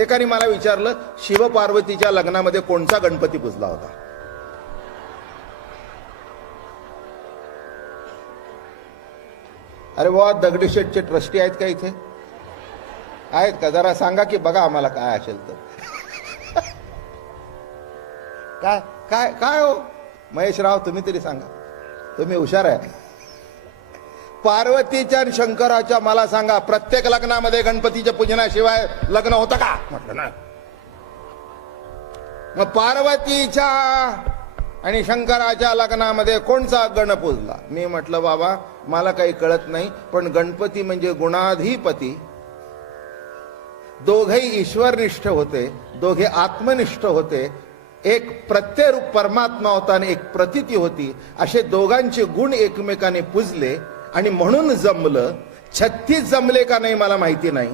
एकाने मला विचारलं, शिवपार्वतीच्या लग्नामध्ये कोणता गणपती पुजला होता? अरे बाबा, दगडूशेठचे ट्रस्टी आहेत का इथे? आहेत का? जरा सांगा की बघा आम्हाला काय असेल तर. काय काय काय हो महेशराव, तुम्ही तरी सांगा, तुम्ही हुशार आहे. पार्वतीच्या आणि शंकराच्या मला सांगा, प्रत्येक लग्नामध्ये गणपतीच्या पूजनाशिवाय लग्न होतं का? म्हटलं नाही. मग पार्वतीच्या आणि शंकराच्या लग्नामध्ये कोणचा गण पूजला? मी म्हटलं बाबा मला काही कळत नाही, पण गणपती म्हणजे गुणाधिपती. दोघेही ईश्वरनिष्ठ होते, दोघे आत्मनिष्ठ होते. एक प्रत्ययरूप परमात्मा होता आणि एक प्रतीती होती. असे दोघांचे गुण एकमेकाने पूजले आणि म्हणून जमलं. 36 जमले का नाही मला माहिती नाही,